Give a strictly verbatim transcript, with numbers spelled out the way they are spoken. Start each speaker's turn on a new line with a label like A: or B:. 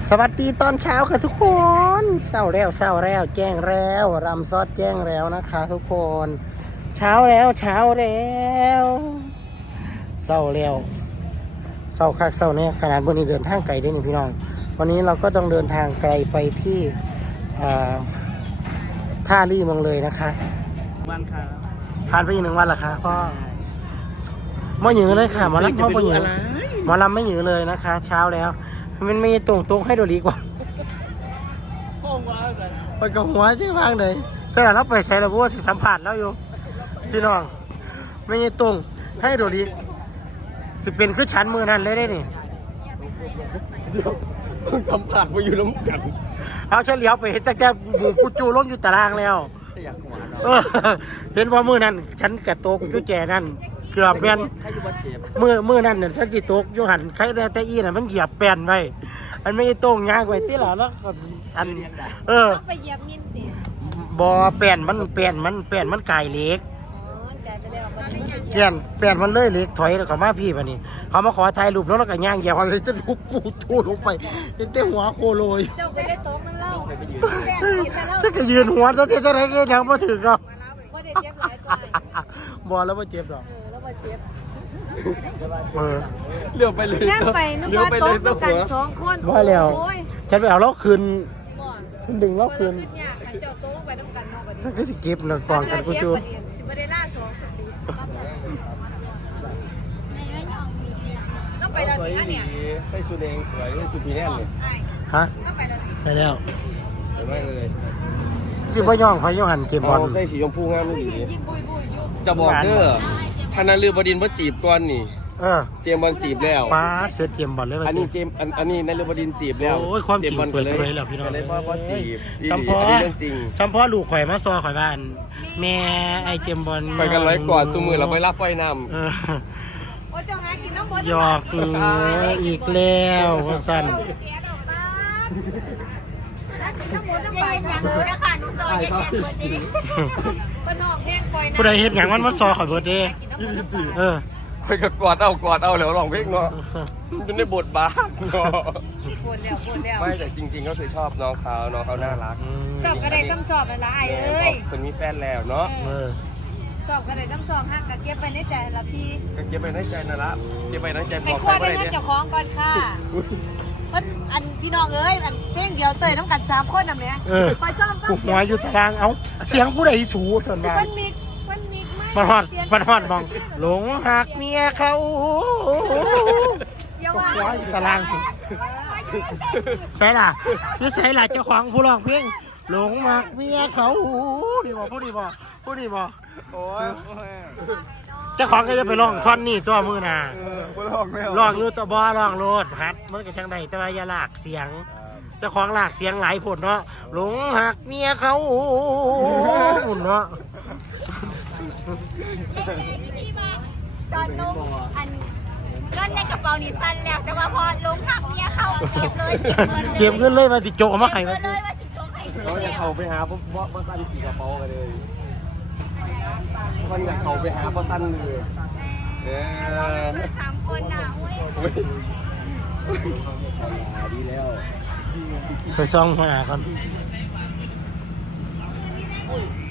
A: สวัสดีตอนเช้าค่ะทุกคนเศร้าแล้วเศร้าแล้วแจ้งแล้วรำซอดแจ้งแล้วนะคะทุกคนเช้าแล้วเช้าแล้วเศร้าแล้วเศร้าคักเศร้าเนี่ยขนาดวันนี้เดินทางไกลได้นี่พี่น้องวันนี้เราก็ต้องเดินทางไกลไปที่ท่าลี่เมืองเลยนะคะ
B: วันค่ะ
A: ผ่านไปอีกหนึ่งวันละคะพ่อไม่หยือเลยค่ะหมอลำพ่อไม่หยือหมอลำไม่หยือเลยนะคะเช้าแล้วมันมีตรงตรงให้ดูดีกว่าไปกับหัวใช่ไหมเลยเสร็จแล้วไปใส่ระบบสิสัมผัสแล้วอยู่พี่น้องไม่มีตรงให้ดูดีสิเป็นคือชั้นมือนั่นเลยได้นี่
B: ต้องสัมผัสมาอยู่น้ำกัน
A: เอาเฉลียวไปเห็นแต่แกบูกูจูล้มอยู่ตารางแล้วเห็นว่ามือนั่นฉันกระตกอยู่แก่นั่นเกือบแบนมือมือนั่นเนี่ยฉันสิตกอยู่หันใครแต่แต่อีน่ะมันเหยียบแปนไว้อันไม่ตรงยากไว้ที่หล่ะแล้วอันเออ
C: ไปเหยียบมินติ
A: บอแปนมันแปนมันแปนมันไก่เล็กแกนแปนมันเลยเล็กถอยแล้วก็มาพี่ป่ะนี่เขามาขอถ่ายรูปแล้วแล้วก็ย่างเหยียบอะไรจะลุกปูทูลงไปเต้หัวโคโลย
C: เจ้าไปได้โต๊ะนั่งเล่า
A: ฉันก็ยืนหัวจะเจ๊จะไหนก็ยังมาถึงเนาะ
C: บ่ได้เจ็บหลายตัว
A: บอแล้วมาเจ็บหรอ
C: เออแล้วบ่เจ็บ
A: เออ
B: เลี้ยวไปเลย
C: นั่งไปนึกว่าโต๊ะกันสองคน
A: ว่าแล้วฉันไปเอาแล้วคืนคืนดึงแล้วคืน
C: ขึ้นยากขันเจ้าโต๊ะไปต้องกันนอก
A: ฉันก็สิเก็บหนักกองกันกูจู
C: สิบ่ได้ล่าสองต้องไปแล้วนี่เนี่ย
B: ใส่ชุดแดงสวยใส่ชุดพีแน่นเลย
A: ฮะไปแล้ว
B: ไปไม่เลย
A: สิบ่ย่องเขาย่องหันเก็บบอล
B: ใส่สีชมพูงามไม่ดีจะบอกเด้อธนาลือบดินว่าจีบก่อนนี่
A: เออ
B: เจมบอลจีบแล้ว
A: ป้าเสร็จเกมบอลเลย
B: อันนี้เจมอันนี้นายลือบดินจีบแล้ว
A: โอ้ยความจริงเปิดเผยแล้วพี่น้อง
B: เลยว่าว่าจีบ
A: สัมพอสัมพอลูกข่อยมาซอข่อยบ้านแม่ไอเกมบอล
B: ไปกันร้อยกอดซูมือเราไปรับไปนำ
C: โอ้เจ้าหากินน้ำบอล
A: หยอกอีกแล้วว่าสั่นผู้ใดเห็นอย่างมันมันซอข่อยเบิร์ดเด้เออ
B: ไปกับกอดเอากอดเอาแล้วลองเพลงเนาะเป็นในบทบาทเนาะไม่แต่จริงๆก็คือชอบน้องเขาน้องเขาน่ารัก
C: ชอบก็ได้ซ้ำชอบเลยละไอ้เอ้ย
B: คนมีแฟนแล้วเนาะ
C: ชอบก็ได้ซ้ำชอบฮักก็เก็บไปในใจละพี่
B: ก็เก็บไปในใจนะละเก็บไปในใจ
C: ไปคว้าได้เงินเจ้าของก่อนค่ะอันพี่น้องเอ้ยอันเพลงเดียวเตยน้ำกันสามคนนำเนี่ยคอยซ้อมก็
A: หัวอยู่ตารางเอาเสียงผู้ใดสูงส่วนมาก
C: มันมีมันมี
A: มันฮอดมันฮอดมองหลงหักเมียเขาหัวอยู่ตารางใช่ล่ะนี่ใช่ล่ะเจ้าของผู้ร้องเพลงหลงหักเมียเขาดีบ่ผู้ดีบ่ผู้ดีบ่
B: โอ้ย
A: เจ้าของก็จะไปร้องท่อนนี่ตัวมือน่ะร้องอยู่ตัวบ่ร้องโลดฮัดมันก็จังไดแต่ว่าอย่าลากเสียงเจ้าของลากเสียงหลายผลเนาะหลงหักเมียเขาเนาะ
C: ตอนนุ่มอันเงินในกระเป๋านี่สั้นแล้วแต่ว่าพอลงหักเมียเขาเก็บเลย
A: เก็บเงินเลยมาติโจกมาให้
C: เลยมาติโจกให้
B: เขาจะเข้าไปหาเพราะว่าสั้นกี่กระเป๋ากันเลยคนอยากเข้าไปหาเพราะสั้นเลยเออ
C: สามคนน่ะเว้ย
B: ดีแล้ว
A: ไปซ่องหัวหน้าก่อน